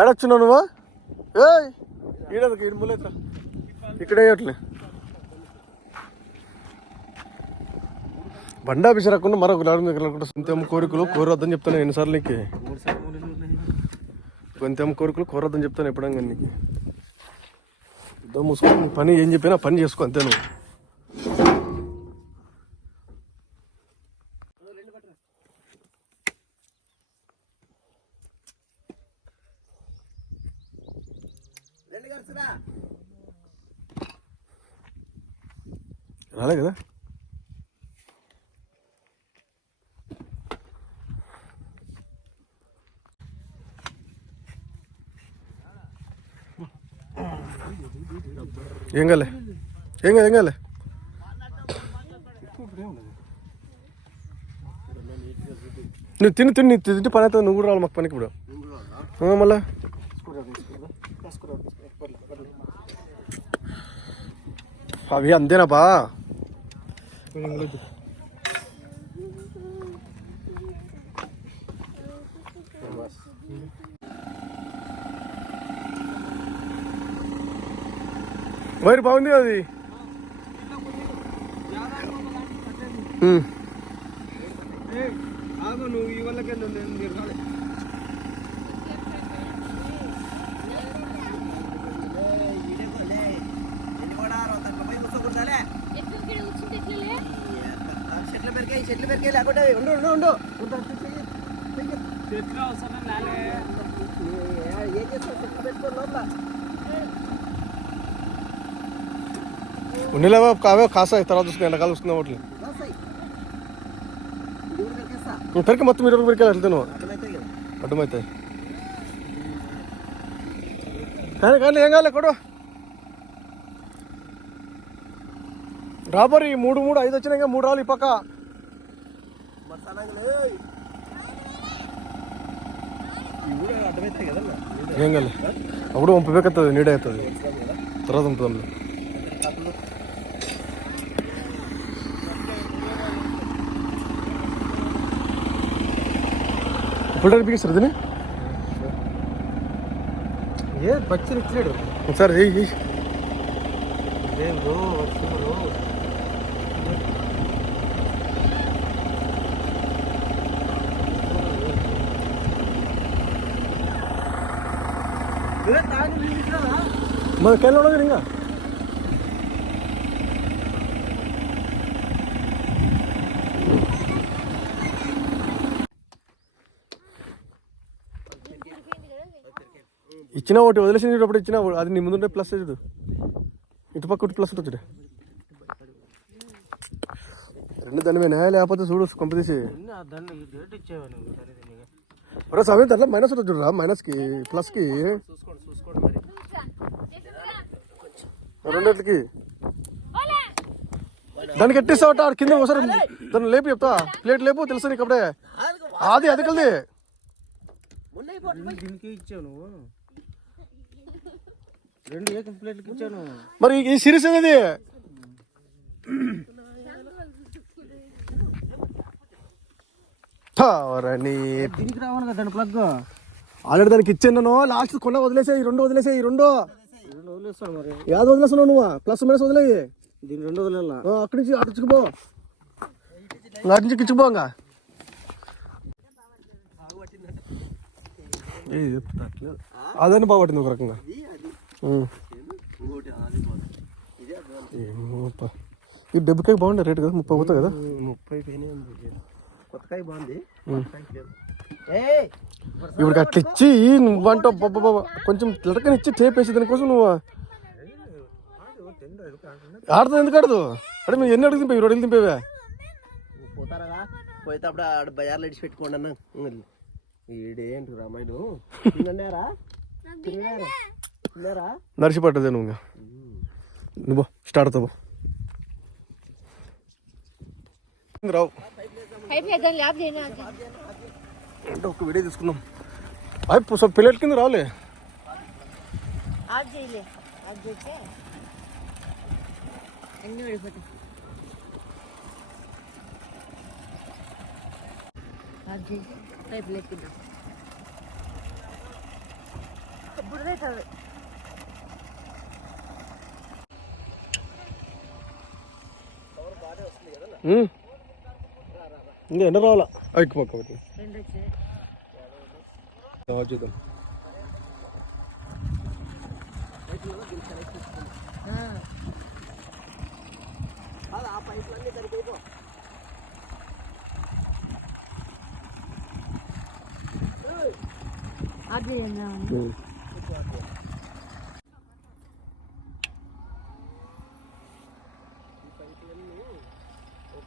ఏడొచ్చున్నావు నువ్వు? ఏయ్! ఈడదకి? ఈడు ములేట్రా ఇక్కడే అట్లే. బండా బిసరకుండా మరొక లారీ దగ్గర వెళ్ళకుండా సొంతేమో కోరికలు కోరొద్దని చెప్తాను ఎన్నిసార్లు నీకు? కొంతేమో కోరికలు కోరొద్దని చెప్తాను ఎప్పుడంగా నీకు? ఇద్దరు మూసుకొని పని ఏం చెప్పినా పని చేసుకో అంతే నువ్వు. రాలే కదా ఏం కాలే ఏం కాదు ఏం కాలే నువ్వు తిని తిని నీ తింటే పని అవుతుంది నువ్వు కూడా రావాలి మాకు పనికి ఇప్పుడు ఆ, మళ్ళా అవి అంతేనాపా వైర్ బాగుంది అది? నువ్వు ఈ వాళ్ళకే ఉండు ఉండు ఉండు. ఏం చేస్తావు? లోపల. ఉన్నిలేవా కావే కాసాయి. తర్వాత చూసుకుని ఎండకాలం చూసుకున్నావు వాటిని నువ్వు పెరికి మొత్తం మీరు పెరికే వెళ్తే నువ్వు అడ్డమవుతాయి కానీ కానీ ఏం కాలే కొడు. రాబరి మూడు మూడు ఐదు వచ్చినాయి ఇంకా మూడు రాళ్ళు ఈ పక్క. మసాలాగా ఇవి కూడా అర్థమవుతాయి కదన్నా ఏం కాలే అప్పుడు వంపు అవుతుంది నీడ అవుతుంది తర్వాత ఉంటుంది ఇప్పుడు బిగిస్తారు దీన్ని ఏ మరి ఉండదు ఇంకా ఇచ్చిన ఒకటి వదిలేసినప్పుడు ఇచ్చిన అది నీ ముందుంటే ప్లస్ చూడు ఇటు పక్క ఒకటి ప్లస్ ఉంటుంది. రెండు దానివేనా లేకపోతే చూడు కంపెనీసి ఒరే సమయం దాంట్లో మైనస్ ఉంటుంది చూడరా మైనస్కి ప్లస్కి రెండిట్లకి. దానికి ఎట్టిస్తావట కింద ఒకసారి దాన్ని లేపు చెప్తా. ప్లేట్ లేపు తెలుసా నీకు అప్పుడే. అది అది కలిది. దీనికి ఇచ్చావు నువ్వు రెండు ఏ కంప్లీట్కి ఇచ్చావు నువ్వు? మరి ఈ సిరీస్ అనేది రావాలి కదా దాని ప్లగ్ ఆల్రెడీ దానికి ఇచ్చాను లాస్ట్ కొన్న వదిలేసే ఈ రెండు వదిలేసే ఈ రెండు. వదిలేస్తాను మరి? యాద వదిలేస్తున్నావు నువ్వు? ప్లస్ మైనస్ వదిలేయి. దీని రెండు వదిలేలా అక్కడి నుంచి అటు ఇచ్చుకుపో ఇంకా అటు నుంచి ఇచ్చుకుపో ఇంకా. అదని బాగుపట్టింది ఒక రకంగా. ఈ డెబ్బకాయ బాగుండే రేటు కదా? ముప్పై పోతుంది కదా? ముప్పై పైన కొత్తకాయ బాగుంది. ఇప్పుడు అట్లా ఇచ్చి నువ్వంట కొంచెం లడకని ఇచ్చి టేప్ వేసి దానికోసం నువ్వు ఆడుతుంది ఎందుకు ఆడదు? అడే మీరు ఎన్ని అడుగు దింపేవి రెండు అడుగులు దింపేవే పోతారా? పోతే అప్పుడు ఆడ బజార్లో ఇడిచి పెట్టుకోండి అన్న. ఈడేంటి రామాయలు తిన్నారా? తిన్నారా? తిన్నారా? నడిచి పట్టదే నువ్వు. నువ్వు స్టార్ట్ అవుతావు రావు. అంటే ఒక వీడియో తీసుకున్నాం అయి సో పిల్లల కింద రాలే. బుడదే కాదు Mm. ఇంకా ఎండ రావాలా ఎక్కువ పక్క ఒకటి రెండు వచ్చాయి చూద్దాం కాదు, ఆ పైపులన్నీ సరిపోయిపో ఆఫ్ చేయండి ఉమ్.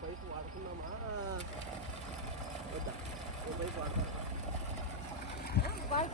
బైక్ వాడుకున్నామా వద్దా? బైక్ పైపు బాగా